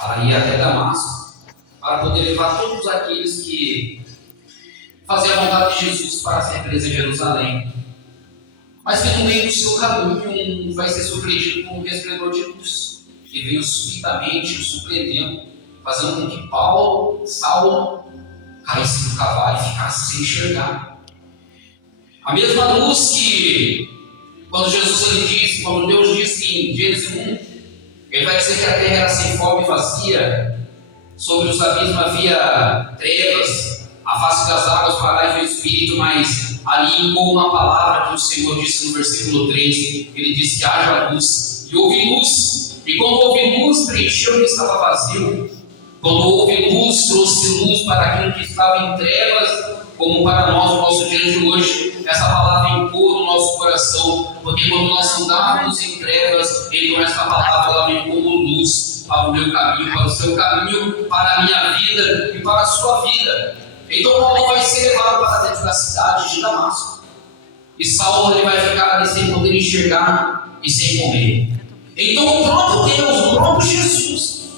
para ir até Damasco, para poder levar todos aqueles que faziam a vontade de Jesus para ser preso em Jerusalém. Mas que no meio do seu caminho vai ser surpreendido com um resplendor de luz, que veio subitamente o surpreendendo, fazendo com que Saulo, caísse do cavalo e ficasse sem enxergar. A mesma luz que, quando Deus disse em Gênesis 1, ele vai dizer que a terra era sem forma e vazia, sobre os abismos havia trevas, a face das águas parai do Espírito, mas ali com uma palavra que o Senhor disse no versículo 3, ele disse que haja luz, e houve luz, e quando houve luz, preencheu o que estava vazio. Quando houve luz, trouxe luz para aquilo que estava em trevas, como para nós, no nosso dia de hoje, essa palavra ecoa no nosso coração, porque quando nós andávamos em trevas, então essa palavra ela vem como luz para o meu caminho, para o seu caminho, para a minha vida e para a sua vida. Então Paulo vai ser levado para dentro da cidade de Damasco, e Saulo ele vai ficar ali sem poder enxergar e sem comer. Então o próprio Deus, o próprio Jesus,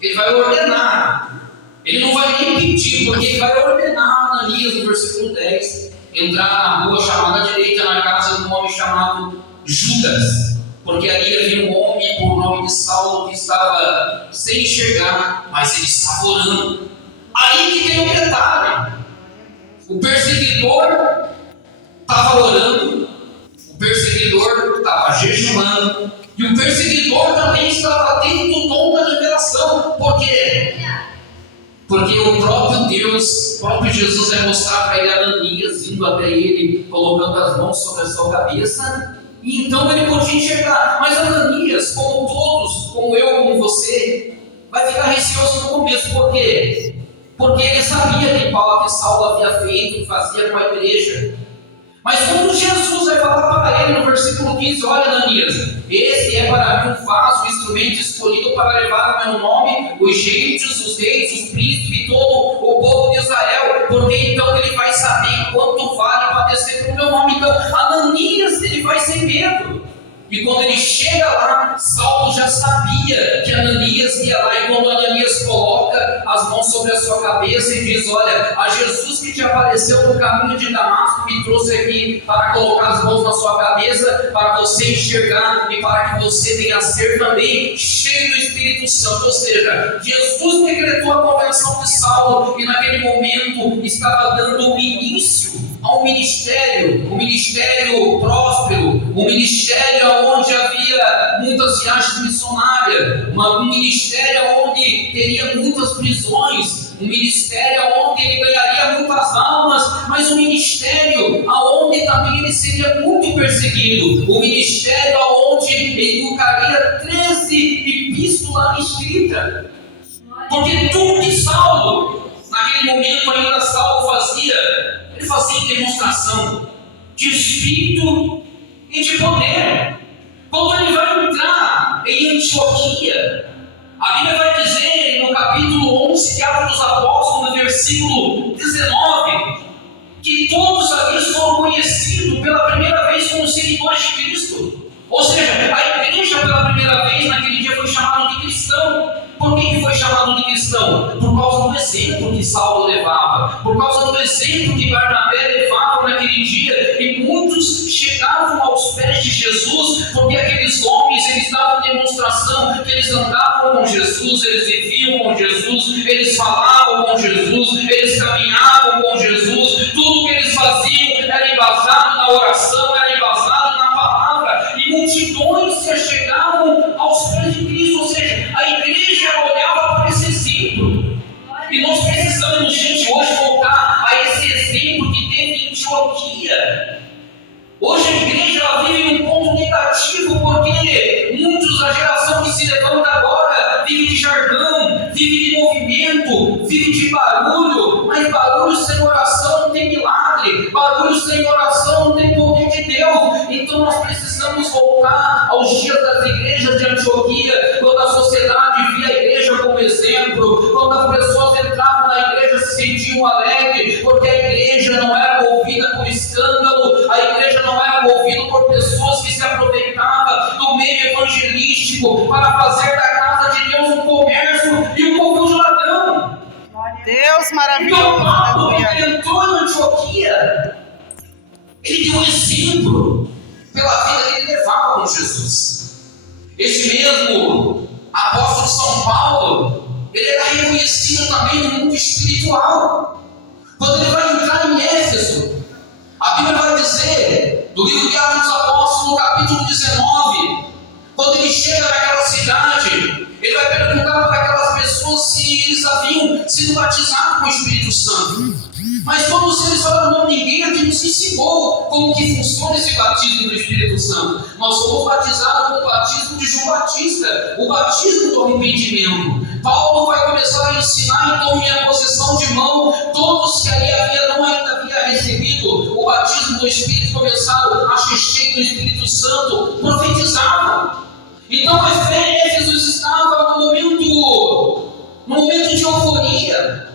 ele vai ordenar, ele não vai nem pedir, porque ele vai ordenar a Ananias, no versículo 10, entrar na rua chamada direita, na casa de um homem chamado Judas, porque ali havia um homem por nome de Saulo que estava sem enxergar, mas ele estava orando. Aí que tem um detalhe: o perseguidor estava orando, o perseguidor estava jejuando, e o perseguidor também estava tendo o dom da revelação. Por quê? Porque o próprio Deus, o próprio Jesus vai mostrar para ele Ananias, indo até ele, colocando as mãos sobre a sua cabeça, e então ele podia enxergar. Mas Ananias, como todos, como eu, como você, vai ficar receoso no começo. Por quê? Porque ele sabia que Saulo havia feito e fazia com a igreja. Mas quando Jesus vai falar para ele no versículo 15, olha Ananias, esse é para mim um vaso, um instrumento escolhido para levar o meu nome, os gentios, os reis, os príncipes e todo o povo de Israel, porque então ele vai saber quanto vale padecer pelo meu nome. Então Ananias ele vai sem medo. E quando ele chega lá, Saulo já sabia que Ananias ia lá, e quando Ananias coloca as mãos sobre a sua cabeça e diz: olha, a Jesus que te apareceu no caminho de Damasco me trouxe aqui para colocar as mãos na sua cabeça, para você enxergar e para que você venha a ser também cheio do Espírito Santo. Ou seja, Jesus decretou a conversão de Saulo, e naquele momento estava dando o início a um ministério próspero, um ministério onde havia muitas viagens missionárias, um ministério onde teria muitas prisões, um ministério onde ele ganharia muitas almas, mas um ministério onde também ele seria muito perseguido, um ministério onde ele colocaria 13 epístolas escritas, porque tudo que Saulo, naquele momento ainda Saulo fazia, ele fazia em demonstração de espírito e de poder. Quando ele vai entrar em Antioquia, a Bíblia vai dizer no capítulo 11 de Atos dos Apóstolos, no versículo 19, que todos ali foram conhecidos pela primeira vez como seguidores de Cristo. Ou seja, a igreja pela primeira vez naquele dia foi chamada de cristão. Por que foi chamado de cristão? Por causa do exemplo que Saulo levava, por causa do exemplo que Barnabé levava naquele dia, e muitos chegavam aos pés de Jesus, porque aqueles homens eles davam demonstração que eles andavam com Jesus, eles viviam com Jesus, eles falavam com Jesus, eles caminhavam com Jesus, tudo que eles faziam era embasado na oração, era embasado na palavra, e multidões se chegavam aos pés de Cristo. Ou seja, a igreja olhava para esse exemplo, e nós precisamos, gente, hoje voltar a esse exemplo que teve em Antioquia. Hoje a igreja ela vive um ponto negativo, porque muitos da geração que se levanta agora vive de jargão, vive de movimento, vive de barulho, mas barulho sem oração não tem milagre, barulho sem oração não tem poder de Deus. Então nós precisamos voltar aos dias das igrejas de Antioquia, quando a sociedade via a igreja como exemplo, quando as pessoas entravam na igreja se sentiam alegres, porque a igreja não era movida por escândalo, a igreja não era movida por pessoas que se aproveitavam do meio evangelístico para fazer da casa de Deus um comércio, Deus maravilhoso. Então Paulo, Aleluia. quando ele entrou em Antioquia, ele deu um exemplo pela vida que ele levava com Jesus. Esse mesmo apóstolo de São Paulo, ele era reconhecido também no mundo espiritual. Quando ele vai entrar em Éfeso, a Bíblia vai dizer, do livro de Atos dos Apóstolos, no capítulo 19, quando ele chega naquela cidade, ele vai perguntar para aquelas pessoas se eles haviam sido batizados com o Espírito Santo. Mas todos eles falaram, não, ninguém aqui nos ensinou como que funciona esse batismo do Espírito Santo. Nós fomos batizados com o batismo de João Batista, o batismo do arrependimento. Paulo vai começar a ensinar, então, em posição de mão, todos que ali não ainda havia recebido o batismo do Espírito, começaram a ser cheios do Espírito Santo, profetizavam. Então, Éfeso estava no momento de euforia,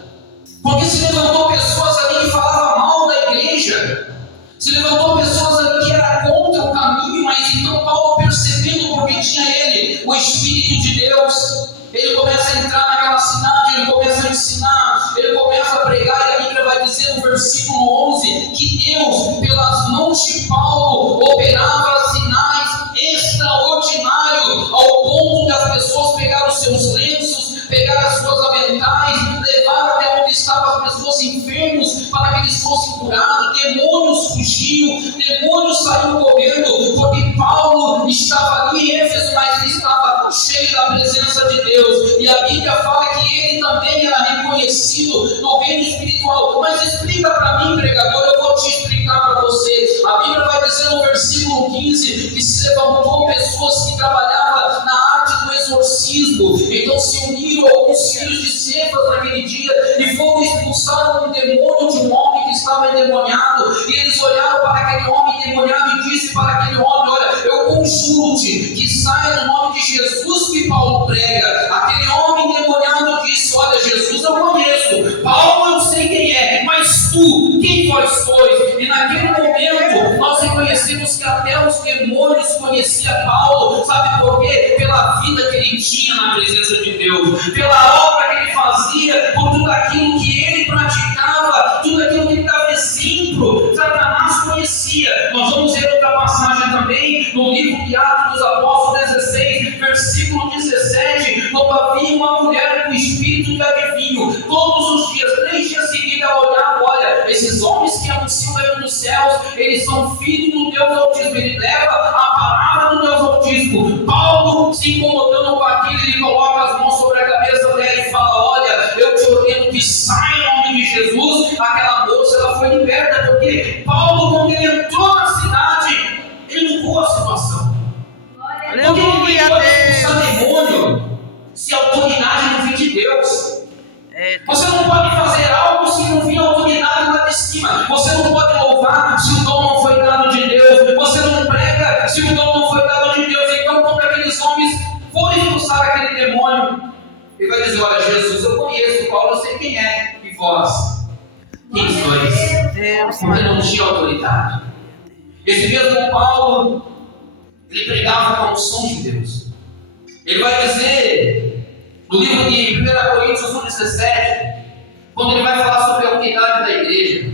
porque se levantou pessoas ali que falavam mal da igreja, se levantou pessoas ali que eram contra o caminho, mas então Paulo, percebendo, porque tinha ele o Espírito de Deus, ele começa a entrar naquela cidade, ele começa a ensinar, ele começa a pregar, e a Bíblia vai dizer no versículo 11, que Deus, pelas mãos de Paulo, operava sinais extraordinários, ao ponto de as pessoas pegaram os seus lenços, pegaram as suas aventais, levaram até onde estavam as pessoas enfermos, para que eles fossem curados, demônios fugiam, demônios saíram correndo, porque Paulo estava ali em Éfeso, mas ele estava cheio da presença de Deus, e a Bíblia fala que ele também era reconhecido no reino espiritual. Mas explica para mim, pregador, eu vou te explicar para você. A Bíblia vai dizer no versículo 15, que se levantou pessoas que trabalhavam na arte do exorcismo, então se uniram alguns filhos de Cefas naquele dia, e foram expulsar um demônio de um homem que estava endemoniado, e eles olharam para aquele homem endemoniado e disse para aquele homem, olha, eu conjuro-te que saia no nome de Jesus que Paulo prega. Aquele homem endemoniado disse, olha, Jesus eu conheço, Paulo eu sei quem é, mas tu, quem vós sois? E naquele momento nós reconhecemos que até os demônios conheciam Paulo, sabe por quê? Pela vida que ele tinha na presença de Deus, pela obra que ele fazia, por tudo aquilo que ele praticava, tudo aquilo que ele dava exemplo, Satanás conhecia. Nós vamos ver outra passagem também no livro de Atos dos Apóstolos 16, versículo 17, quando havia uma mulher com espírito de adivinho, todos os dias, 3 dias seguidos, ela olhava, olha, esses homens que anunciam o reino dos céus, eles são filhos do Deus Altíssimo, ele leva a palavra do Deus Altíssimo. Paulo, se incomodando com aquilo, ele coloca as mãos sobre a cabeça dela e fala, olha, eu te ordeno que saia em nome de Jesus. Aquela moça, ela foi liberta, porque Paulo, quando ele entrou na cidade, ele mudou a situação. Porque ninguém pode expulsar demônio se a autoridade não vem de Deus. Você não pode fazer algo se não vir a autoridade lá de cima. Você não pode louvar se o dom não foi dado de Deus. Você não prega se o dom não foi dado de Deus. Então, quando aqueles homens forem expulsar aquele demônio, ele vai dizer, olha, Jesus eu conheço, Paulo eu sei quem é, e vós, quem sois? Deus, Porque não tinha autoridade. Esse mesmo Paulo, ele pregava com a unção de Deus. Ele vai dizer no livro de 1 Coríntios 1,17, quando ele vai falar sobre a unidade da igreja,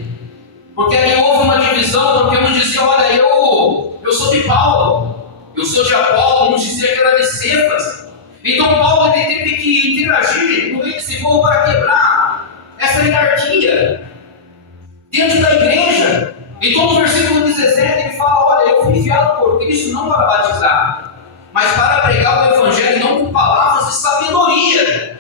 porque ali houve uma divisão, porque um dizia, olha, eu sou de Paulo, eu sou de Apolo, um dizia que era de Cefas. Então Paulo ele teve que interagir no meio desse povo para quebrar essa hierarquia dentro da igreja. Então no versículo 17 ele fala, olha, eu fui enviado por Cristo não para batizar, mas para pregar o Evangelho não com palavras de sabedoria,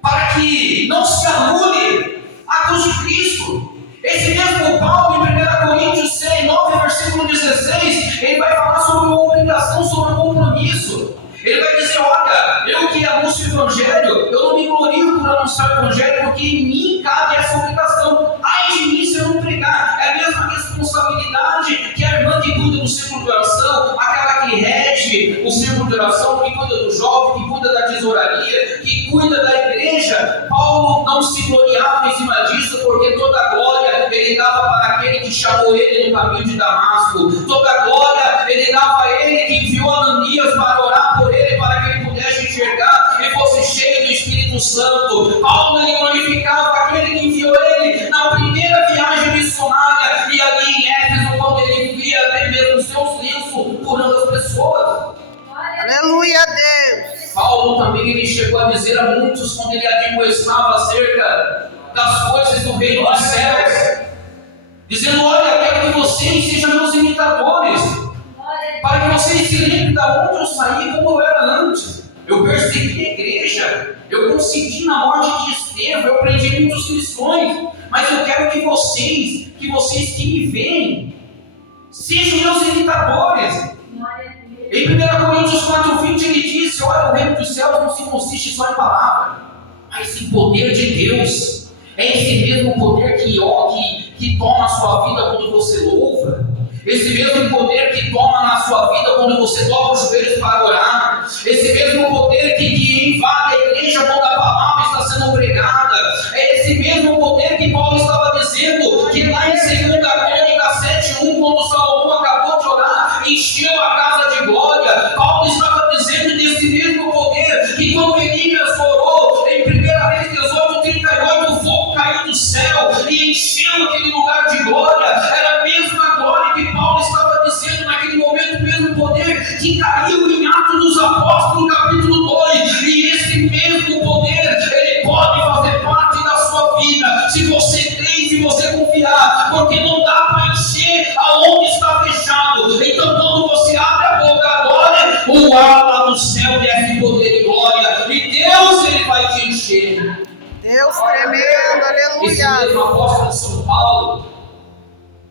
para que não se anule a cruz de Cristo. Esse mesmo Paulo, em 1 Coríntios 6, 9, versículo 16, ele vai falar sobre uma obrigação, sobre um compromisso. Ele vai dizer, olha, eu que anuncio o Evangelho, eu não me glorio por anunciar o Evangelho, porque em mim cabe essa obrigação. Ai de mim se eu não pregar. É a mesma responsabilidade que a irmã que cuida do círculo de oração, aquela que rege o círculo de oração, que cuida do jovem, que cuida da tesouraria, que cuida da igreja. Paulo não se gloriava em cima disso, porque toda a glória ele dava para aquele que chamou ele no caminho de Damasco. Toda a glória ele dava a ele que enviou Ananias para orar por ele, para que ele pudesse enxergar e fosse cheio do Espírito Santo. Paulo, ele glorificava aquele que enviou ele na primeira viagem missionária, e ali em Éfeso, quando ele via até mesmo o seu senso curando as pessoas. Aleluia a Deus. Paulo também, ele chegou a dizer a muitos, quando ele admoestava acerca das coisas do reino dos céus, dizendo: olha, quero que vocês sejam meus imitadores, para que vocês se lembrem da onde eu saí, como eu era antes. Eu persegui a igreja, eu consenti na morte de Estevão, eu prendi muitos cristãos, mas eu quero que vocês que me veem, sejam meus imitadores. Em 1 Coríntios 4:20 ele disse: olha, o reino dos céus não se consiste só em palavra, mas em poder de Deus. É esse mesmo poder que toma a sua vida quando você louva. Esse mesmo poder que toma na sua vida quando você dobra os joelhos para orar. Esse mesmo poder que invade a igreja quando a palavra está sendo pregada. É esse mesmo poder que Paulo estava dizendo, que lá em 2 Crônicas 7:1, quando Salomão acabou de orar, encheu a casa de glória. Paulo estava dizendo desse mesmo poder que quando Elias orou, em 1 Reis 18:38, o fogo caiu do céu e encheu aquele lugar de glória. Era a mesma glória que Paulo estava dizendo naquele momento, o mesmo poder que caiu em Atos dos Apóstolos, capítulo 2. E esse mesmo poder, ele pode fazer parte da sua vida, se você crer, se você confiar, porque não dá para encher aonde está fechado. Então, quando você abre a boca agora, o ar lá do céu desce poder e glória, e Deus, ele vai te encher. Deus tremendo, Esse aleluia. mesmo apóstolo de São Paulo,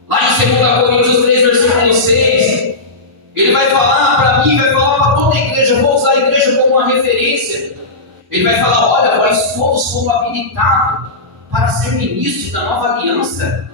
lá em 2 Coríntios 3, versículo 6, ele vai falar para mim, vai falar para toda a igreja. Vou usar a igreja como uma referência. Ele vai falar: olha, nós todos fomos habilitados para ser ministros da nova aliança,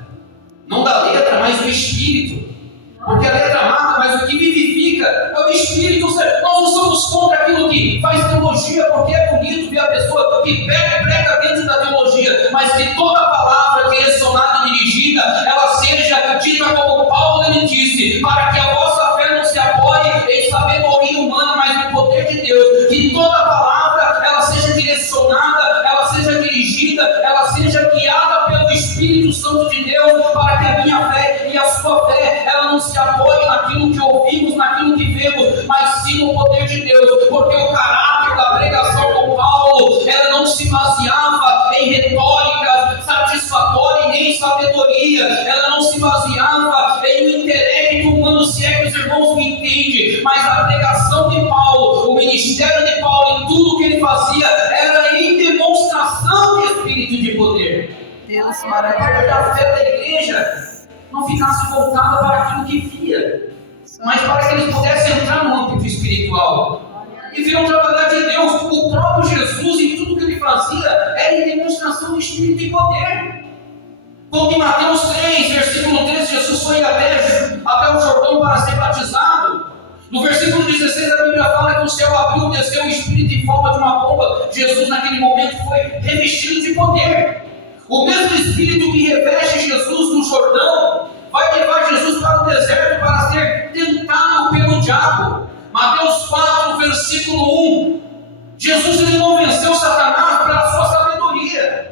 não da letra, mas do Espírito. Porque a letra mata, mas o que vivifica é o Espírito. Nós não somos contra aquilo que faz teologia, porque é bonito ver a pessoa que prega dentro da teologia, mas que toda palavra direcionada e dirigida, ela seja dita como Paulo ele disse, para que a vossa fé não se apoie em sabedoria humana, mas no poder de Deus. Que toda palavra, ela seja direcionada, ela seja dirigida, ela seja guiada pelo Espírito Santo de Deus, para que a minha fé e a sua fé, ela não se apoie naquilo que ouvimos, naquilo que vemos, mas sim no poder de Deus. Porque o caráter da pregação com Paulo, ela não se baseava em retórica satisfatória e nem em sabedoria, ela não se baseava em um intelecto humano, se é que os irmãos me entendem, mas a pregação de Paulo, o ministério de Paulo, em tudo que ele fazia, era em demonstração de espírito de poder. Deus Para maravilhoso. que a fé da igreja não ficasse voltada para aquilo que via, mas para que eles pudessem entrar no âmbito espiritual e viram trabalhar de Deus. O próprio Jesus, em tudo que ele fazia, era em demonstração de espírito e poder. Quando em Mateus 3, versículo 13, Jesus foi até o Jordão para ser batizado. No versículo 16, a Bíblia fala que o céu abriu, desceu o Espírito em forma de uma pomba. Jesus, naquele momento, foi revestido de poder. O mesmo Espírito que reveste Jesus no Jordão vai levar Jesus para o deserto para ser tentado pelo diabo. Mateus 4, versículo 1. Jesus, ele não venceu Satanás pela sua sabedoria,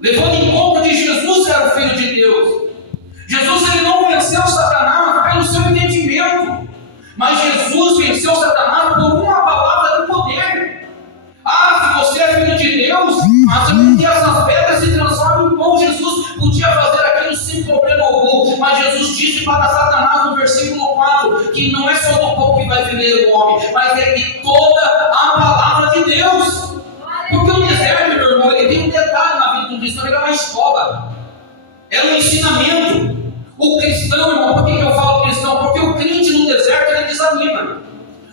levando em conta que Jesus era o Filho de Deus. Jesus, ele não venceu Satanás pelo seu entendimento, mas Jesus venceu Satanás por uma palavra de poder. Ah, se você é filho de Deus, mas que essas pedras se transformem em pão. Jesus podia fazer aquilo sem problema algum, mas Jesus disse para Satanás no versículo 4 que não é só do pão que vai viver o homem, mas é de toda a palavra de Deus. Porque o deserto, meu irmão, ele tem um detalhe na vida do cristão: ele é uma escola, é um ensinamento. O cristão, irmão, por que eu falo cristão? Porque o crente no deserto, ele desanima.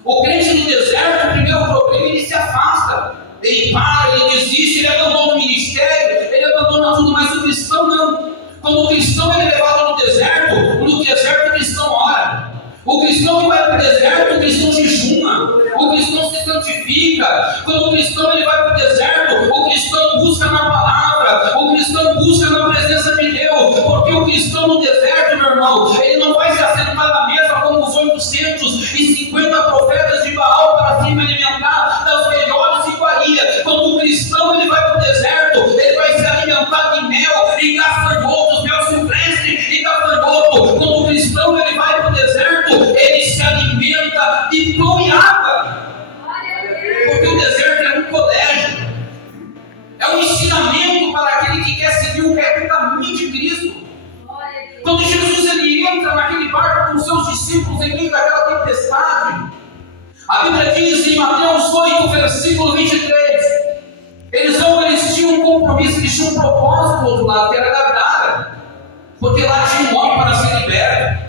O crente no deserto, o primeiro problema, ele se afasta, ele para, ele desiste, ele abandona o ministério, ele abandona tudo, mas o cristão não. Quando o cristão é levado no deserto o cristão ora. O cristão que vai para o deserto, o cristão jejuma, o cristão se santifica. Quando o cristão ele vai para o deserto, o cristão busca na palavra, o cristão busca na presença de Deus, porque o cristão no deserto, meu irmão, ele não vai se assentar na mesa como os 850 profetas de Baal para se alimentar das melhores iguarias. Quando o cristão com os seus discípulos em meio daquela tempestade. A Bíblia diz em Mateus 8, versículo 23, eles tinham um compromisso, eles tinham um propósito do outro lado, que era Gadara, porque lá tinha um homem para ser liberto.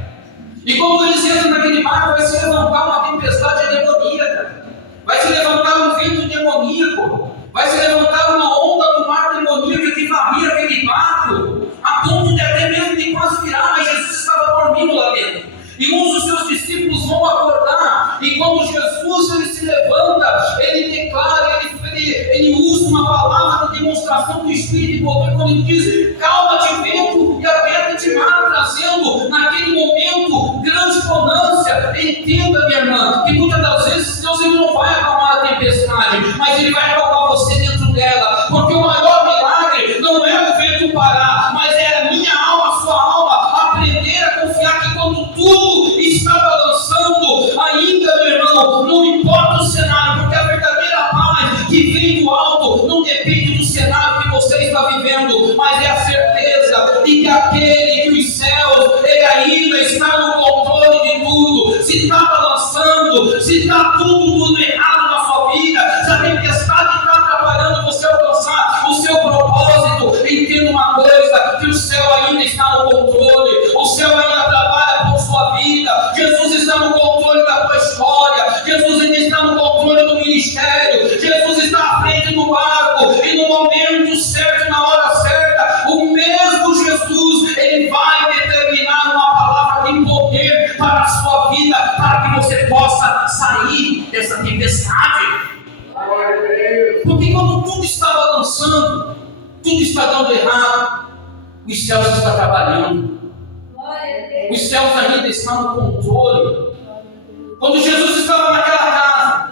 E quando eles entram naquele barco, vai se levantar uma tempestade demoníaca, vai se levantar um vento demoníaco, vai se levantar uma onda do mar demoníaco que varria aquele barco, a ponto de até mesmo de quase virar, mas Jesus estava dormindo lá dentro. E uns dos seus discípulos vão acordar, e quando Jesus ele se levanta, ele declara, ele usa uma palavra de demonstração do Espírito e poder, quando ele diz: calma-te vento e aperta-te mar, trazendo naquele momento grande bonança. Entenda, minha irmã, que muitas das vezes Deus ele não vai acalmar a tempestade, mas ele vai acalmar você dentro dela, porque o maior milagre não é o vento parar, mas é a minha alma, a sua alma, aprender a confiar que quando tudo está balançando, ainda, meu irmão, não importa o cenário, porque a verdadeira paz que vem do alto não depende do cenário que você está vivendo, mas é a certeza de que aquele que os céus, ele ainda está no controle de tudo. Se está balançando, se está tudo errado na sua vida, se a tempestade está atrapalhando você alcançar o seu propósito, entenda uma coisa, que o céu ainda está no controle, o céu ainda trabalha por sua vida, Jesus está no controle da tua história, Jesus ainda está no controle do ministério, Jesus está à frente do barco, e no momento certo, na hora certa, o mesmo Jesus, ele vai determinar uma palavra de poder para a sua vida, para que você possa sair dessa tempestade. Porque quando tudo está balançando, tudo está dando errado, os céus estão trabalhando, os céus ainda estão no controle. Quando Jesus estava naquela casa,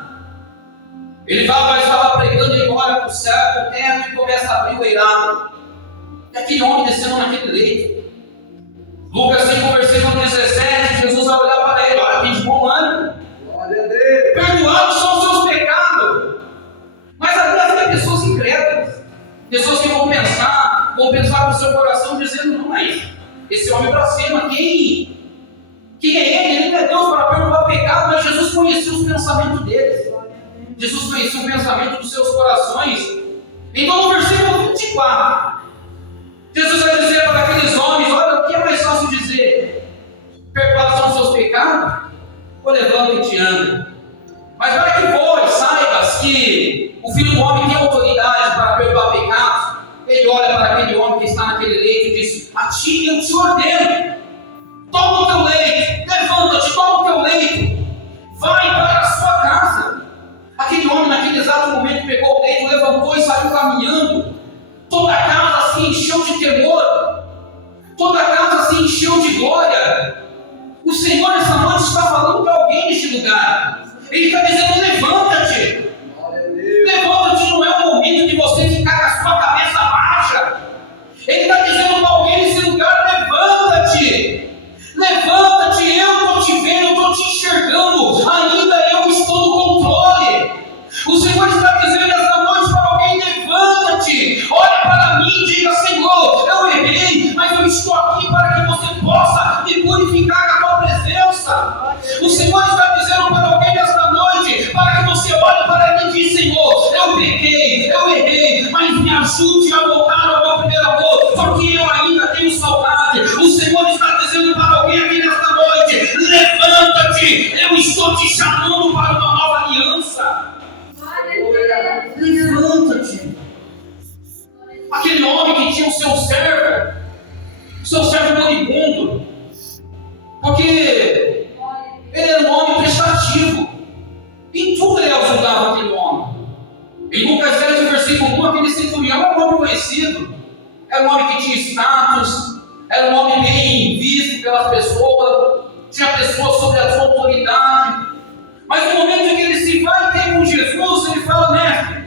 ele estava pregando, ele olha para o céu, para o teto, e começa a abrir o eirado. E aquele homem descendo naquele leito. Lucas 5, versículo 17, Jesus vai olhar para ele: olha, tem de bom ânimo, perdoados são os seus pecados. Mas ali tem pessoas incrédulas, pessoas que vão pensar com o seu coração, dizendo: não, mas esse homem para cima, quem é ele? Ele não é Deus para perdoar pecado. Mas Jesus conhecia os pensamentos deles, Jesus conhecia o pensamento dos seus corações. Então no versículo 24, Jesus vai dizer para aqueles homens: olha, o que é mais fácil dizer? Perdoados são os seus pecados? Ou levanta-te e anda? Mas para que vós saibas que o Filho do Homem tem autoridade para perdoar pecados, ele olha para aquele homem que está naquele leito e diz: a ti eu te ordeno, toma o teu leito, levanta-te, toma o teu leito, vai para a sua casa. Aquele homem naquele exato momento pegou o leito, levantou e saiu caminhando. Toda a casa se encheu de temor, toda a casa se encheu de glória. O Senhor essa noite está falando para alguém neste lugar. Ele está dizendo: levanta-te. Levanta-te, não é o momento de você ficar com a sua cabeça baixa. Ele está dizendo para alguém nesse lugar: levanta-te. Levanta-te, eu estou te vendo, eu estou te enxergando, ainda eu estou no controle. O Senhor está dizendo essa noite para alguém: levanta-te, olha para mim e diga: Senhor, eu errei, mas eu estou aqui para que você possa me purificar com a tua presença. O Senhor está dizendo para alguém nesta noite, para que você olhe para ele e diga: Senhor, eu pequei, eu errei, mas me ajude a voltar ao meu primeiro amor, porque eu ainda tenho saudade. O Senhor está dizendo para alguém aqui nesta noite: levanta-te, eu estou te chamando para uma nova aliança. Levanta-te. Aquele homem que tinha o seu servo moribundo, porque ele era um homem prestativo, em tudo ele ajudava aquele homem. Em Lucas 7, versículo 1, aquele centurião era um homem conhecido, era um homem que tinha status, era um homem bem visto pelas pessoas, tinha pessoas sobre a sua autoridade. Mas no momento em que ele se vai ter com Jesus, ele fala: mestre,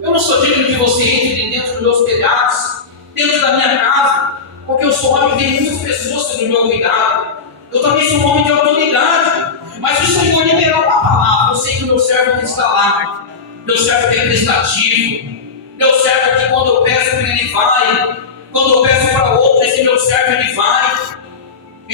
eu não sou digno que você entre dentro dos meus telhados, dentro da minha casa, porque eu sou um homem que tem muitas pessoas sob o meu cuidado. Eu também sou um homem de autoridade. Mas o Senhor liberou uma palavra: eu sei que o meu servo que está lá, meu servo que é prestativo, meu servo que quando eu peço para ele vai, quando eu peço para outro, esse meu servo ele vai.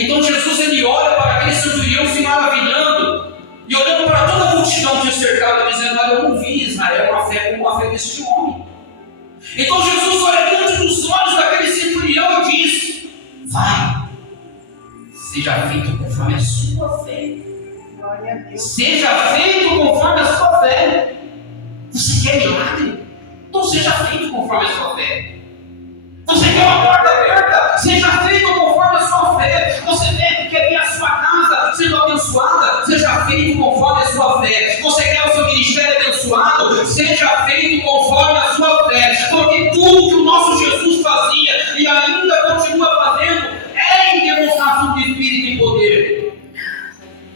Então Jesus ele olha para aquele centurião se maravilhando e olhando para toda a multidão que o cercava, dizendo: olha, eu não vi Israel uma fé como a fé deste homem. Então Jesus olha diante dos olhos daquele centurião e diz: vai, seja feito conforme a sua fé. Seja feito conforme a sua fé. Você quer milagre? Então seja feito conforme a sua fé. Você quer uma porta aberta? Seja feito conforme a sua fé. Você quer ver a sua casa sendo abençoada? Seja feito conforme a sua fé. Você quer o seu ministério abençoado? Seja feito conforme a sua fé. Porque tudo que o nosso Jesus fazia e ainda continua fazendo é em demonstração de espírito e poder.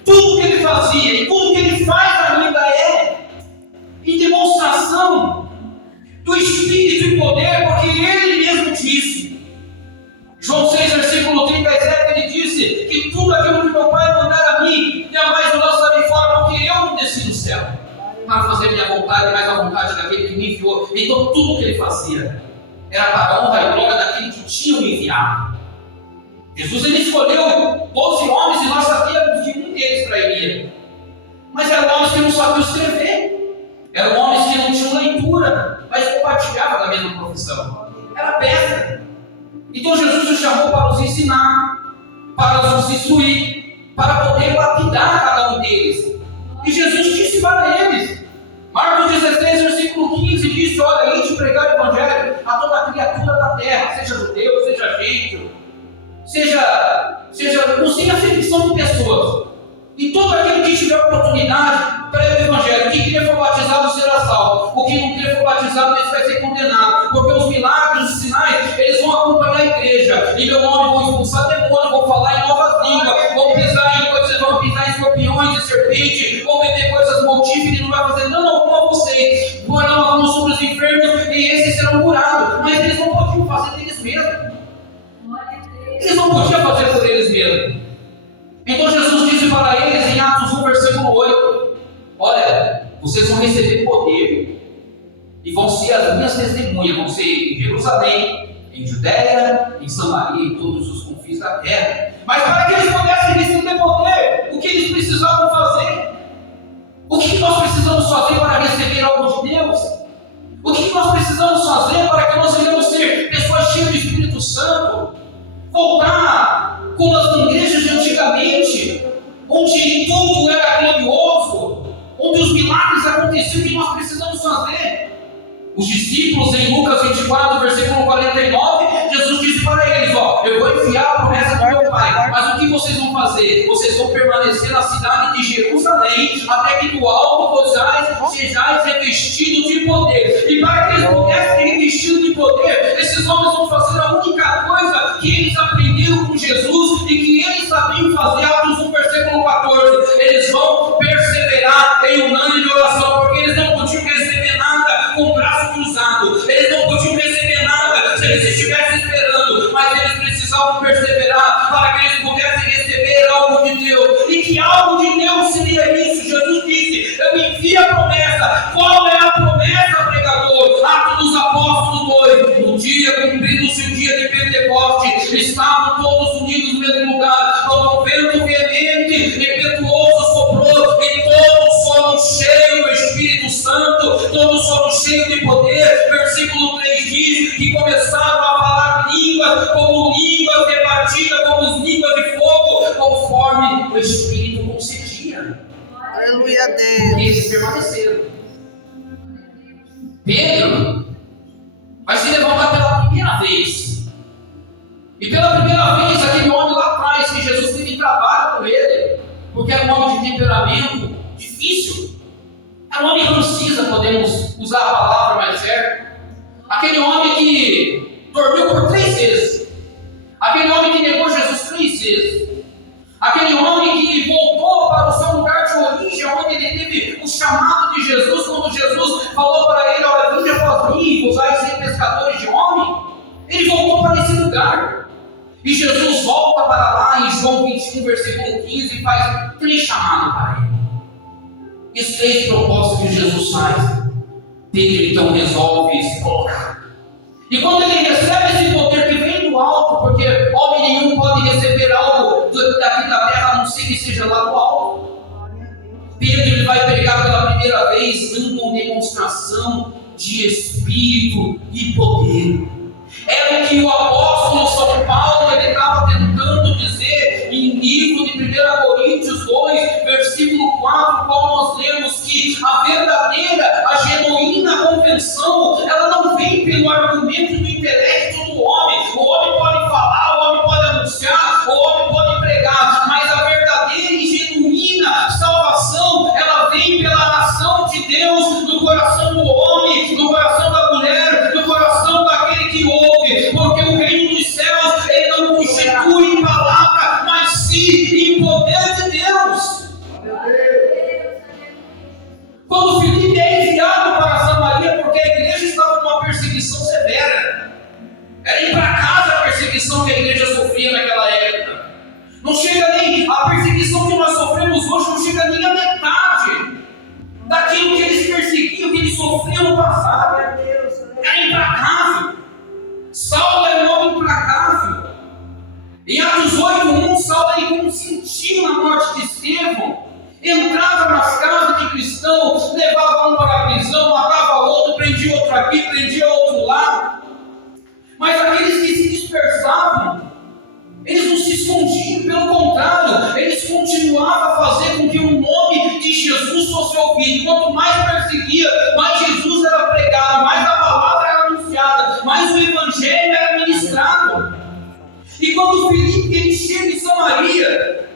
Tudo que ele fazia e tudo que ele faz ainda é em demonstração do Espírito e poder, porque ele mesmo disse. João 6, versículo 37, ele disse que tudo aquilo que meu Pai mandar a mim, jamais eu lançarei fora, porque eu não desci do céu para fazer minha vontade, mas a vontade daquele que me enviou. Então tudo que ele fazia era para a honra e glória daquele que tinha me enviado. Jesus ele escolheu 12 homens e nós sabíamos que um deles trairia. Mas eram homens que não sabiam escrever. Eram homens que não tinham leitura, mas compartilhavam da mesma profissão. Era peça. Então Jesus nos chamou para nos ensinar, para nos instruir, para poder lapidar cada um deles. E Jesus disse para eles, Marcos 16, versículo 15, disse: olha, ide pregar o evangelho a toda criatura da terra, seja judeu, seja gentio, não tenha acepção de pessoas. E todo aquele que tiver oportunidade, pregue o evangelho. Quem querer for batizado será salvo. O que não querer for batizado, esse vai ser condenado. Porque os milagres, os sinais, eles vão acompanhar a igreja. Em meu nome vão expulsar demônios, vão falar em novas línguas, vão pisar em escorpiões e serpentes, vão beber coisas mortíferas e não vai fazer dano algum a vocês. Porão a mão sobre os enfermos e esses serão curados. Mas eles não podiam fazer deles mesmos. Eles não podiam fazer por eles mesmos. Então Jesus disse para eles em Atos 1, versículo 8: olha, vocês vão receber poder e vão ser as minhas testemunhas, vão ser em Jerusalém, em Judéia, em Samaria e em todos os confins da terra. Mas para que eles pudessem receber poder, o que eles precisavam fazer? O que nós precisamos fazer para receber algo de Deus? O que nós precisamos fazer para que nós venhamos ser pessoas cheias do Espírito Santo? Voltar como as igrejas de antigamente, onde tudo era glorioso, onde os milagres aconteciam. O que nós precisamos fazer? Os discípulos, em Lucas 24, versículo 49, Jesus disse para eles: eu vou enviar a promessa do meu Pai, mas o que vocês vão fazer? Vocês vão permanecer na cidade de Jerusalém, até que do alto sejais revestidos de poder. E para que eles pudessem revestidos de poder, esses homens vão fazer a única coisa que eles aprenderam com Jesus e que eles sabiam fazer. Atos 1, versículo 14: eles vão perseverar em unânime oração, porque eles não podiam receber nada com o braço cruzado, eles não podiam receber nada se eles estivessem esperando, mas eles precisavam perseverar para que eles pudessem receber algo de Deus. E que algo de Deus seria isso? Jesus disse: eu envio a promessa. Qual é a promessa, pregador? Atos dos Apóstolos 2: no dia cumprido-se o dia de Pentecoste, estavam todos unidos no mesmo lugar, quando um vento veemente e impetuoso soprou, e todos foram cheios do Espírito Santo, todos foram cheios de poder. Versículo 3 diz que começaram a falar línguas, como línguas repartidas, como línguas de fogo, conforme o Espírito concedia. Aleluia a Deus. E eles permaneceram. Pedro vai se levantar pela primeira vez. E pela primeira vez, aquele homem lá atrás, que Jesus teve trabalho com ele, porque era um homem de temperamento difícil. Era um homem rancista, podemos usar a palavra mais certa. Aquele homem que dormiu por 3 vezes. Aquele homem que negou Jesus 3 vezes. Aquele homem que voltou para o seu lugar de origem, onde ele teve o chamado de Jesus, quando Jesus falou para ele: olha, vinde após mim, usai ser pescadores de homem. Ele voltou para esse lugar. E Jesus volta para lá em João 21, versículo 15, e faz 3 chamados para ele. E os 3 propósitos que Jesus faz, Pedro então resolve se colocar. E quando ele recebe esse poder que vem do alto, porque homem nenhum pode receber algo ele seja lá no alto. Pedro ele vai pregar pela primeira vez, dando uma demonstração de espírito e poder. Era o que o apóstolo São Paulo ele estava tentando dizer em livro de 1 Coríntios 2, versículo 4, qual nós lemos que a verdadeira, a genuína convenção, ela não vem pelo argumento do intelecto do homem. O homem pode falar, o homem pode anunciar, o homem pode pregar, mas a verdadeira e genuína salvação, ela vem pela ação de Deus no coração do homem, no coração da mulher, no coração daquele que ouve, porque o reino dos céus, ele não constitui em palavra, mas sim em poder de Deus. Quando Filipe é enviado para Samaria, porque a igreja estava numa perseguição severa, era ir para casa a perseguição que a igreja sofria naquela época. Não chega nem, a perseguição que nós sofremos hoje não chega nem a metade daquilo que eles perseguiam, que eles sofriam no passado. Era implacável. Saulo era um homem implacável. Em Atos 8:1, Saulo ele consentiu na morte de Estevão. Entrava nas casas de cristãos, levava um para a prisão, matava outro, prendia outro aqui, prendia outro lá. Mas aqueles que se dispersavam, eles não se escondiam, pelo contrário, eles continuavam a fazer com que o nome de Jesus fosse ouvido. Quanto mais perseguia, mais Jesus era pregado, mais a palavra era anunciada, mais o evangelho era ministrado. E quando Filipe ele chega em Samaria,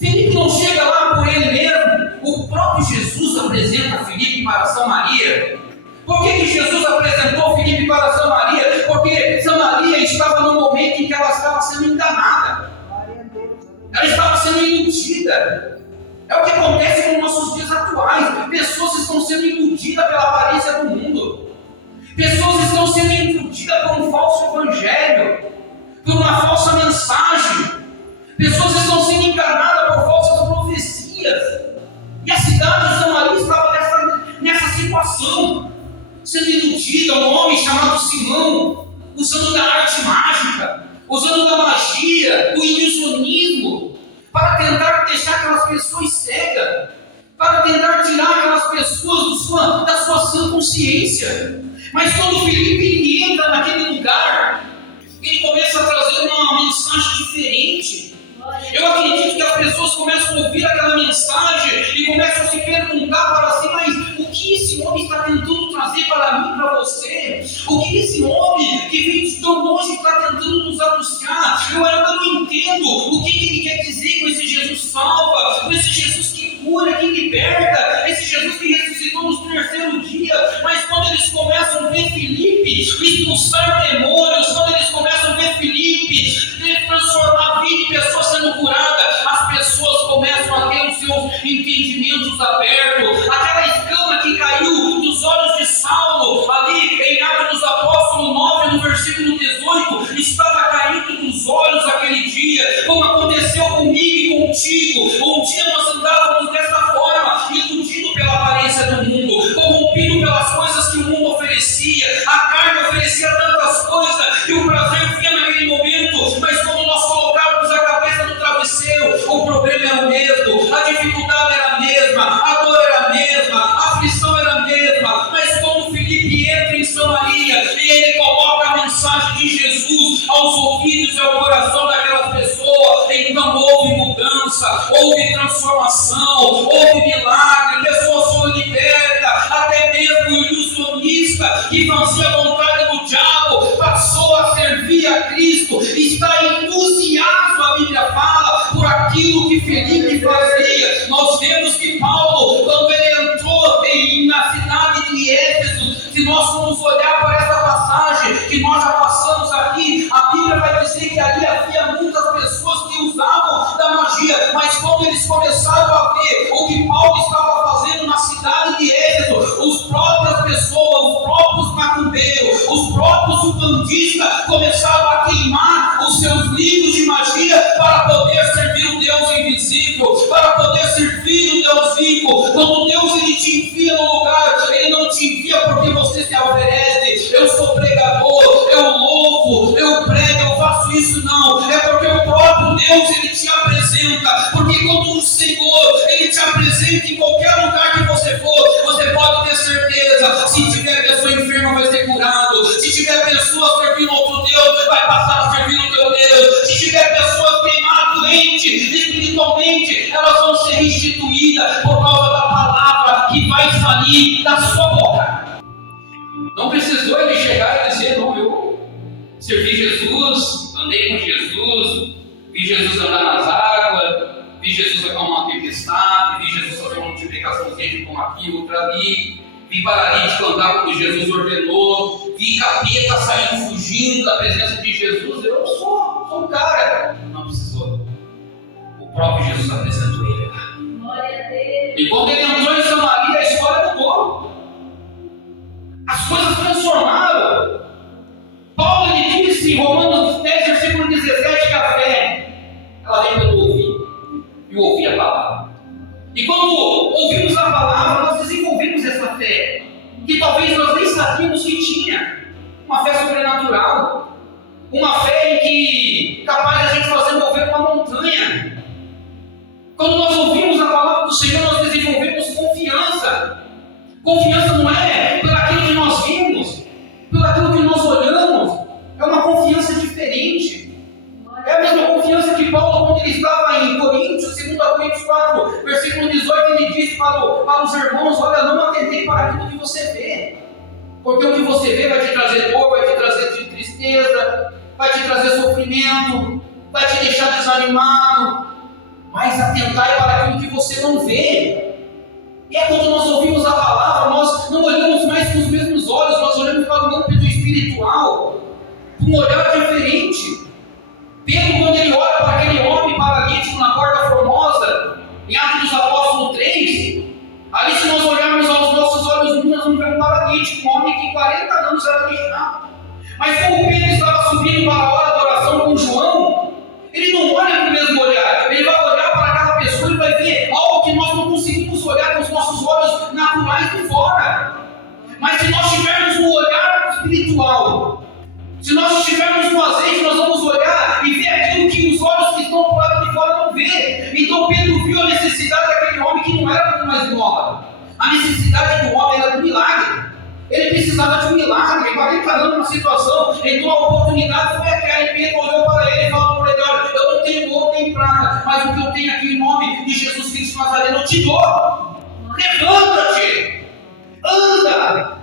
Filipe não chega lá por ele mesmo, o próprio Jesus apresenta Filipe para Samaria. Por que Jesus apresentou Filipe para Samaria? Porque Samaria estava no momento em que ela estava sendo enganada. Ela estava sendo iludida. É o que acontece nos nossos dias atuais. Pessoas estão sendo iludidas pela aparência do mundo. Pessoas estão sendo iludidas por um falso evangelho, por uma falsa mensagem. Pessoas estão sendo enganadas por falsas profecias. E a cidade de Samaria estava nessa situação, sendo iludida. Um homem chamado Simão, usando da arte mágica, usando da magia, do ilusionismo, para tentar deixar aquelas pessoas cegas, para tentar tirar aquelas pessoas da sua sã consciência. Mas quando Filipe entra naquele lugar, ele começa a trazer uma mensagem diferente. Eu acredito que as pessoas começam a ouvir aquela mensagem e começam a se perguntar para si, mas o que esse homem está tentando trazer para mim, para você? O que esse homem que vem de tão longe está tentando nos anunciar? Eu ainda não entendo o que ele quer dizer com esse Jesus salva, com esse Jesus que cura, que liberta, esse Jesus que ressuscitou no terceiro dia. Mas quando eles começam a ver Filipe expulsar demônios, quando eles começam a ver Filipe transformar a vida de pessoas sendo curadas, as pessoas começam a ter os seus entendimentos abertos. Aquela escama que caiu dos olhos de Saulo, ali em Atos dos Apóstolos 9, no versículo 18, estava caindo dos olhos aquele dia, como aconteceu comigo e contigo. Um dia nós andávamos dessa forma, iludido pela aparência do mundo, corrompido pelas coisas que o mundo oferecia. A carne oferecia tantas coisas que o prazer vinha naquele momento, mas quando nós colocávamos a cabeça no travesseiro, o problema era o mesmo, a dificuldade era a mesma, a dor era a mesma, a aflição era a mesma. Mas quando Filipe entra em Samaria e ele coloca a mensagem de Jesus aos ouvidos e ao coração daquelas pessoas, então houve mudança, houve transformação, houve milagre, pessoas foram libertas. Até mesmo o ilusionista que fazia a vontade do diabo passou a servir a Cristo, está entusiasmado, a Bíblia fala, por aquilo que Filipe fazia. Nós vemos que Paulo, quando ele entrou na cidade de Éfeso, se nós formos olhar para essa passagem que nós já passamos aqui, a Bíblia vai dizer que ali havia muitas pessoas que usavam da magia, mas quando eles começaram a ver o que Paulo estava fazendo na cidade de Éfeso, os próprias pessoas, os próprios macumbeiros, os próprios umbandistas começaram a queimar os seus livros de magia para poder servir o Deus invisível, para poder servir o Deus vivo. Quando Deus ele te envia no lugar, ele não te envia porque você se oferece, eu sou pregador, eu louvo, eu prego, eu faço isso, não. É porque o próprio Deus ele te apresenta, porque quando em qualquer lugar que você for, você pode ter certeza, se tiver pessoa enferma vai ser curado, se tiver pessoa servindo outro Deus, vai passar a servir o teu Deus, se tiver pessoas queimadas, doentes, espiritualmente, elas vão ser restituídas por causa da palavra que vai sair da sua boca. Não precisou ele chegar e dizer, não, eu servi Jesus, andei com Jesus, vi Jesus andar nas águas, vi Jesus acalmar uma tempestade, vi Jesus fazer uma multiplicaçãozinha de pão aqui, outra ali, vi paralítico andar como Jesus ordenou, vi capeta saindo fugindo da presença de Jesus. Eu sou um cara. Não precisou. O próprio Jesus apresentou ele lá. Glória a Deus. E quando ele entrou em Samaria, a história mudou. As coisas transformaram. Paulo ele disse em Romanos 10, versículo 17, que a fé, ela vem pelo ouvir. E ouvir a palavra. E quando ouvimos a palavra, nós desenvolvemos essa fé. Que talvez nós nem sabíamos que tinha. Uma fé sobrenatural. Uma fé em que capaz de a gente fazer mover uma montanha. Quando nós ouvimos a palavra do Senhor, nós desenvolvemos confiança. Confiança não é por aquilo que nós vimos, por aquilo que nós olhamos. É uma confiança diferente. É a mesma confiança que Paulo, quando ele estava em Coríntios, 2 Coríntios 4, versículo 18, ele disse para os irmãos: olha, não atendei para aquilo que você vê. Porque o que você vê vai te trazer dor, vai te trazer tristeza, vai te trazer sofrimento, vai te deixar desanimado. Mas atentai para aquilo que você não vê. E é quando nós ouvimos a palavra, nós não olhamos mais com os mesmos olhos, nós olhamos para o âmbito espiritual, com um olhar diferente. Pedro, quando ele olha para aquele homem paralítico na porta formosa, em Atos dos Apóstolos 3, ali se nós olharmos aos nossos olhos, nós vamos ver um paralítico, um homem que em 40 anos era aleijado. Mas como Pedro estava subindo para a hora da oração com João, ele não olha com o mesmo olhar, ele vai olhar para aquela pessoa e vai ver algo que nós não conseguimos olhar com os nossos olhos naturais de fora. Mas se nós tivermos um olhar espiritual, se nós estivermos no azeite, nós vamos olhar e ver aquilo que os olhos que estão do lado de fora não vê. Então Pedro viu a necessidade daquele homem que não era como uma esmola. A necessidade do homem era do milagre. Ele precisava de um milagre. 40 anos numa situação, então a oportunidade foi aquela. E Pedro olhou para ele e falou para ele: olha, eu não tenho ouro nem prata, mas o que eu tenho aqui em nome de Jesus Cristo de Nazaré eu te dou. Levanta-te, anda.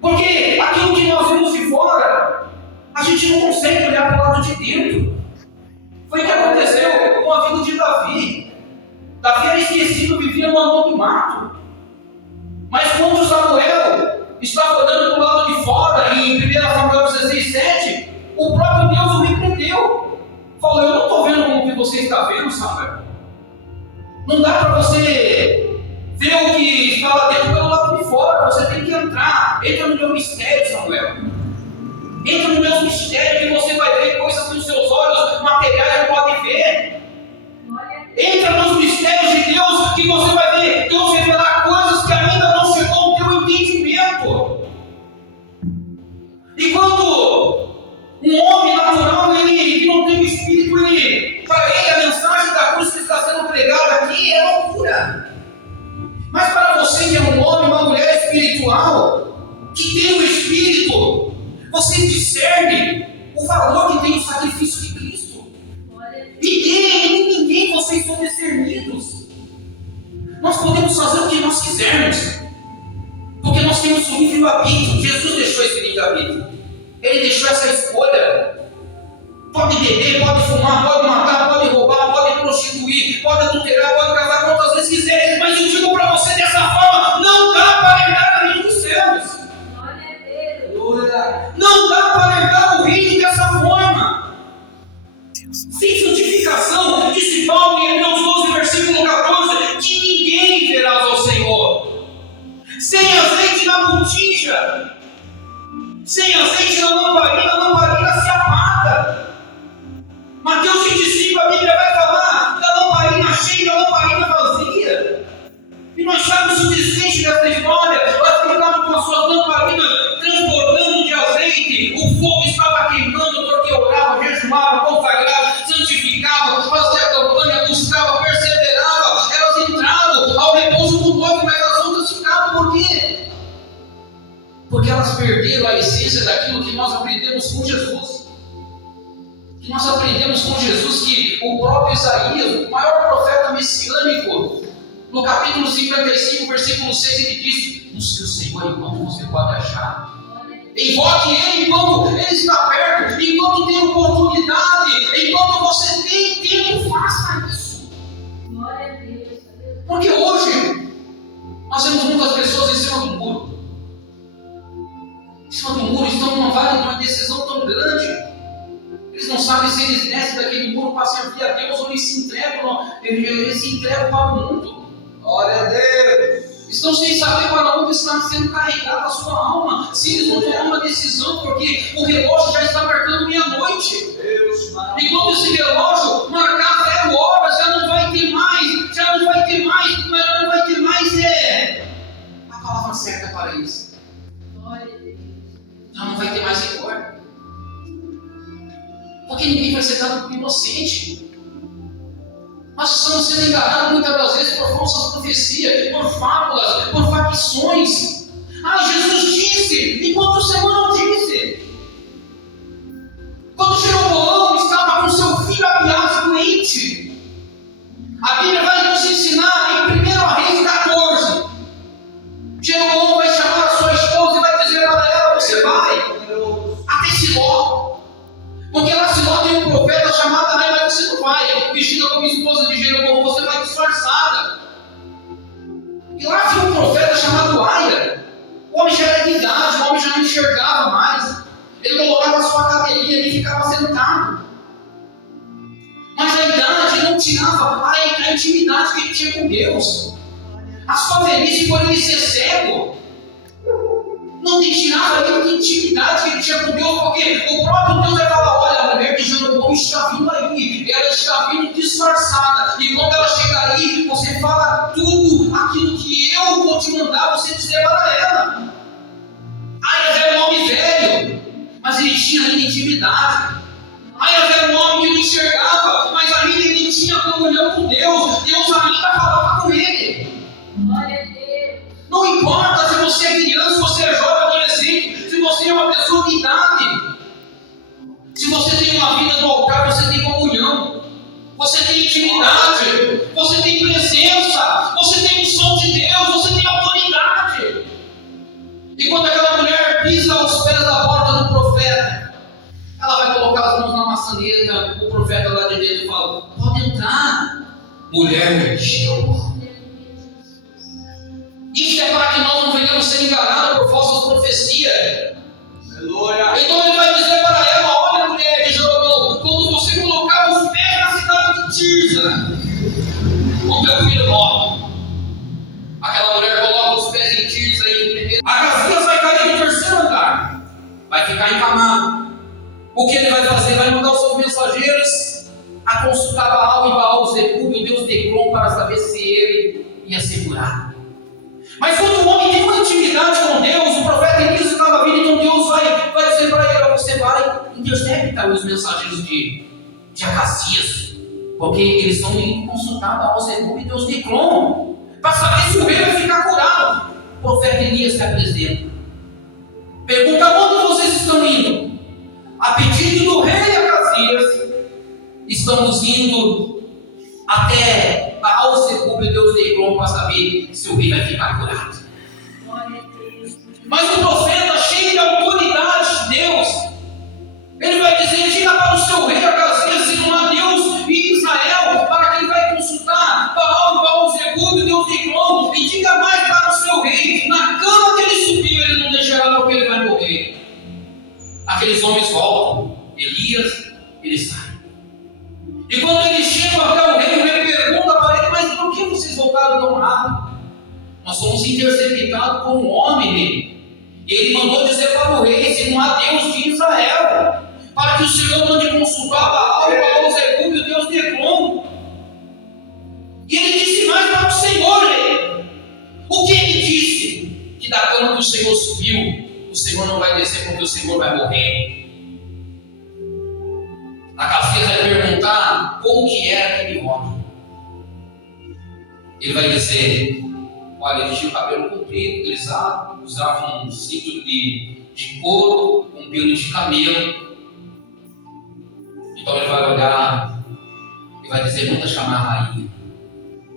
Porque aquilo que nós vemos de fora, a gente não consegue olhar para o lado de dentro. Foi o que aconteceu com a vida de Davi. Davi era esquecido, vivia no anonimato. Mas quando Samuel estava olhando para o lado de fora, em 1 Samuel 16:7, o próprio Deus o repreendeu. Falou: eu não estou vendo como que você está vendo, Samuel. Não dá para você ver o que está lá dentro pelo lado de fora. Você tem que entrar. Entra no meu mistério, Samuel. Entra no meu mistério que você vai ver coisas que os seus olhos materiais não podem ver. Entra nos mistérios de Deus que você vai ver Deus revelar coisas que ainda não chegou ao teu entendimento. E quando um homem natural, ele que não tem o Espírito, para ele a mensagem da cruz que está sendo pregada aqui é loucura. Mas para você que é um homem, uma mulher espiritual, que tem o Espírito, você discerne o valor que tem o sacrifício de Cristo. E dele, nem ninguém, vocês são discernidos. Nós podemos fazer o que nós quisermos, porque nós temos um livre-arbítrio. Jesus deixou esse livre-arbítrio. Ele deixou essa escolha. Pode beber, pode fumar, pode matar, pode roubar, pode prostituir, pode adulterar, pode casar quantas vezes quiser. Mas eu digo para você dessa forma: não dá para herdar o reino dos céus. Não dá para herdar o reino dessa forma. Sem santificação, disse Paulo em Hebreus 12, versículo 14, que ninguém verá ao Senhor. Sem azeite na botija, sem azeite na lamparina, a lamparina se apaga. Mateus 25, a Bíblia vai falar da lamparina cheia e da lamparina vazia. E nós sabemos o desfecho dessa história. Elas ficavam com as suas lamparinas transbordando de azeite. O fogo estava queimando porque orava, jejuava, consagrava, santificava, fazia campanha, buscava, perseverava. Elas entraram ao repouso perderam a essência daquilo que nós aprendemos com Jesus. Que nós aprendemos com Jesus que o próprio Isaías, o maior profeta messiânico, no capítulo 55, versículo 6, ele diz: busque o Senhor enquanto você pode achar. Invoque Ele enquanto Ele está perto, enquanto tem oportunidade, enquanto você tem tempo, faça isso. Porque hoje nós vemos muitas pessoas em cima do muro. Em cima do muro estão numa vale de uma decisão tão grande. Eles não sabem se eles descem daquele muro para servir a Deus ou eles se entregam para o mundo. Glória a Deus. Estão sem saber para onde está sendo carregada a sua alma. Se eles não tomarem uma decisão, porque o relógio já está marcando meia-noite. E quando esse relógio marcar 0 horas, já não vai ter mais, mas já não vai ter mais a palavra certa para isso. Já não vai ter mais rigor. Porque ninguém vai ser dado por inocente. Nós estamos sendo enganados muitas das vezes por falsas profecias, por fábulas, por facções. Jesus disse, enquanto o Senhor não disse. Quando Jeroboão estava com seu filho Abiás doente, a Bíblia vai nos ensinar em 1 Reis 14. Jeroboão vai chamar a sua esposa e vai dizer para ela: você vai até Siló. Porque lá Siló tem um profeta chamado Ai, mas você não vai vestida como esposa de Jeroboão, você vai disfarçada. E lá tinha um profeta chamado Aia. O homem já era de idade, o homem já não enxergava mais. Ele colocava a sua cadeirinha e ficava sentado. Mas a idade não tirava a intimidade que ele tinha com Deus. A sua velhice por ele ser cego não tirava ele de intimidade que ele tinha com Deus, porque o próprio Deus vai falar: olha, a mulher de Jeroboão está vindo aí, ela está vindo disfarçada, e quando ela chegar aí, você fala tudo aquilo que eu vou te mandar você dizer para ela. Ai, era um homem velho, mas ele tinha ainda intimidade. Ai, era um homem que não enxergava, mas ainda ele tinha comunhão com Deus, Deus ainda falava com ele. Não importa se você é criança, se você é jovem, adolescente, se você é uma pessoa de idade, se você tem uma vida no altar, você tem comunhão, você tem intimidade, você tem presença, você tem unção de Deus, você tem autoridade. E quando aquela mulher pisa aos pés da porta do profeta, ela vai colocar as mãos na maçaneta, o profeta lá de dentro fala: pode entrar, mulher de Jeová. Isso é para que nós não venhamos ser enganados por falsas profecias. Aleluia. Então ele vai dizer para ela: olha, mulher de Jeroboão, quando você colocar os pés na cidade de Tirza, o meu filho morre. Aquela mulher coloca os pés em Tirza e em primeiro. A Acasias vai cair no 3º andar, vai ficar encamado. O que ele vai fazer? Vai mandar os seus mensageiros a consultar Baal e Baal-Zebub, o Deus de Ecrom, para saber se ele ia ser curado. Mas quando o homem tem uma intimidade com Deus, o profeta Elias estava vindo, então Deus vai dizer para ele: você vai interceptar os mensageiros de Acasias, porque eles estão indo consultar Baal-Zebub e Deus de Ecrom, para saber se o rei vai ficar curado. O profeta Elias se apresenta, pergunta: onde vocês estão indo? A pedido do rei Acasias, estamos indo até Baal-Zebub e Deus de Ecrom para saber se o rei vai ficar curado. Mas o profeta, cheio de autoridade de Deus, ele vai dizer: diga para o seu rei Acasias se não há Deus em Israel, para que ele vai consultar Baal e Baal-Zebub e Deus de Ecrom, e diga mais para o seu rei: na cama que ele subiu ele não deixará, porque ele vai morrer. Aqueles homens voltam, Elias, ele sai. E quando eles chegam até o rei pergunta para ele: mas por que vocês voltaram tão rápido? Nós somos interceptados por um homem, rei. E ele mandou dizer para o rei: se não há Deus de Israel, para que o Senhor mande consultar Baal e Baal-Zebub, o Deus de Ecrom. E ele disse mais para o Senhor, rei. O que ele disse? Que da cama que o Senhor subiu, o Senhor não vai descer, porque o Senhor vai morrer. Acasias vai perguntar como que era aquele homem. Ele vai dizer: olha, ele tinha o cabelo comprido, grisalho, usava um cinto de de couro, com pelo de camelo. Então ele vai olhar e vai dizer: manda chamar a rainha,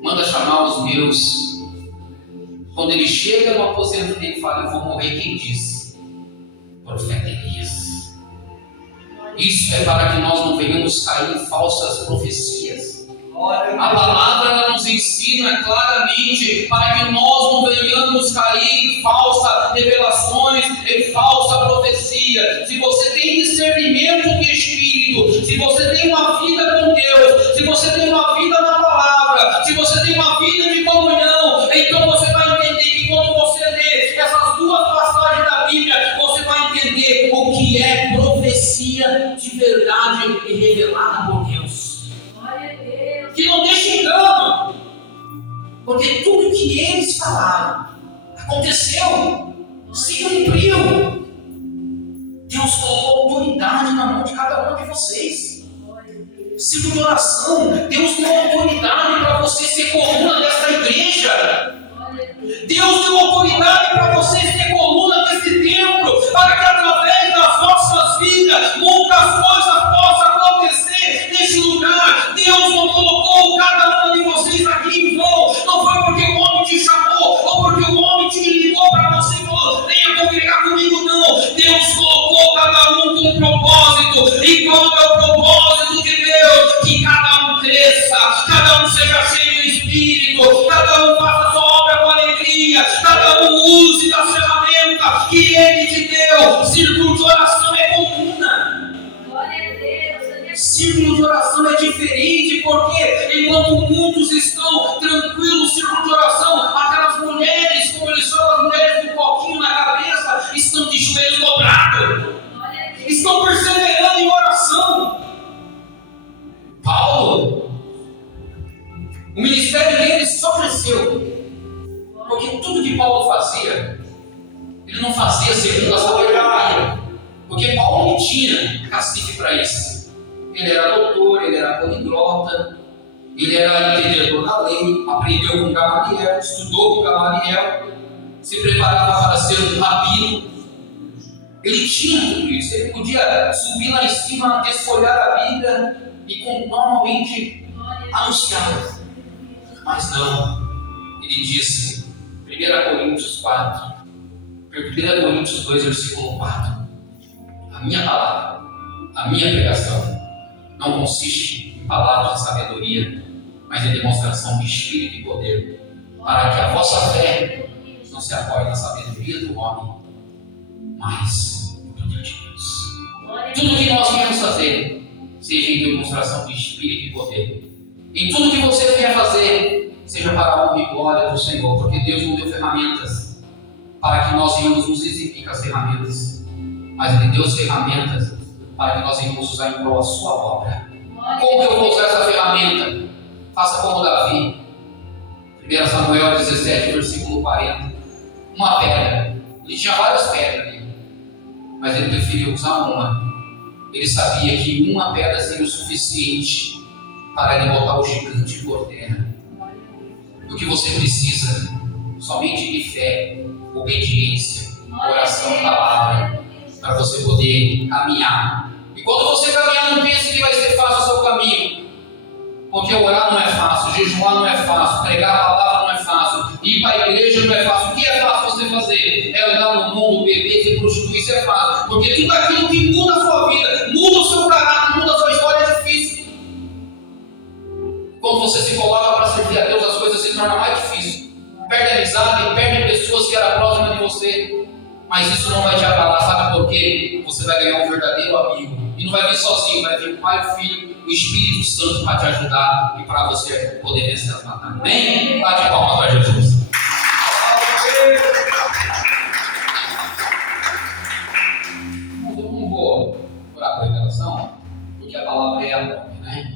manda chamar os meus. Quando ele chega no aposento dele e fala: eu vou morrer, quem disse? Profeta Elias. Isso é para que nós não venhamos cair em falsas profecias. A palavra ela nos ensina claramente para que nós não venhamos cair em falsas revelações, em falsa profecia. Se você tem discernimento de espírito, se você tem uma vida com Deus, se você tem uma vida na palavra, se você tem uma vida de comunhão, então você vai entender que quando você lê essas duas passagens da Bíblia, você vai entender o que é profecia de verdade e revelada por Deus. Que não deixe engano, porque tudo que eles falaram aconteceu, se cumpriu. Deus colocou autoridade na mão de cada um de vocês. Ciclo de oração, Deus deu autoridade para você ser coluna dessa igreja. Deus deu autoridade para você ser coluna desse templo, para que através das vossas vidas muitas coisas possam acontecer neste lugar. Deus não colocou cada um de vocês aqui em vão, não foi porque o homem te chamou, ou porque o homem te ligou para você e falou: venha congregar comigo, não. Deus colocou cada um com um propósito, e qual é o propósito de Deus? Que cada um cresça, cada um seja cheio do Espírito, cada um faça sua obra com alegria, cada um use das ferramentas que Ele te deu. Círculo de oração é comuna. Círculo de oração é diferente, porque enquanto muitos estão tranquilos no círculo de oração, aquelas mulheres, como eles chamam, as mulheres com um coquinho na cabeça, estão de joelho dobrado, estão perseverando em oração. Paulo, o ministério dele só cresceu, porque tudo que Paulo fazia, ele não fazia segundo a sabedoria, porque Paulo não tinha cacife para isso. Ele era doutor, ele era poliglota, ele era entendedor da lei, aprendeu com Gamaliel, estudou com Gamaliel, se preparava para ser um rabino. Ele tinha tudo isso, ele podia subir lá em cima, desfolhar a Bíblia e normalmente anunciar. Mas não, ele disse, 1 Coríntios 4, 1 Coríntios 2, versículo 4, a minha palavra, a minha pregação não consiste em palavras de sabedoria, mas em demonstração de espírito e poder, para que a vossa fé não se apoie na sabedoria do homem, mas no poder de Deus. Tudo que nós viemos fazer, seja em demonstração de espírito e poder. Em tudo que você vier fazer, seja para a honra e glória do Senhor, porque Deus nos deu ferramentas para que nós venhamos nos exibir com as ferramentas, mas Ele deu as ferramentas para que nós venhamos usar em prol da sua obra. Como que eu vou usar essa ferramenta? Faça como Davi. 1 Samuel 17, versículo 40. Uma pedra. Ele tinha várias pedras ali, mas ele preferiu usar uma. Ele sabia que uma pedra seria o suficiente para ele botar o gigante por terra. O que você precisa? Somente de fé, obediência, oração e palavra, para você poder caminhar. E quando você caminhar, não pense que vai ser fácil o seu caminho, porque orar não é fácil, jejuar não é fácil, pregar a palavra não é fácil, ir para a igreja não é fácil. O que é fácil você fazer? É andar no mundo, beber, se prostituir, isso é fácil, porque tudo aquilo que muda a sua vida, muda o seu caráter, muda a sua história, é difícil. Quando você se coloca para servir a Deus, as coisas se tornam mais difíceis. Perde amizade, perde pessoas que eram próximas de você, mas isso não vai te abalar, sabe por quê? Você vai ganhar um verdadeiro amigo. E não vai vir sozinho, vai vir o Pai, o Filho, o Espírito Santo para te ajudar e para você poder vencer as batalhas. Amém? Bate palmas para Jesus. Eu não vou orar por revelação, porque a palavra é a nome, né?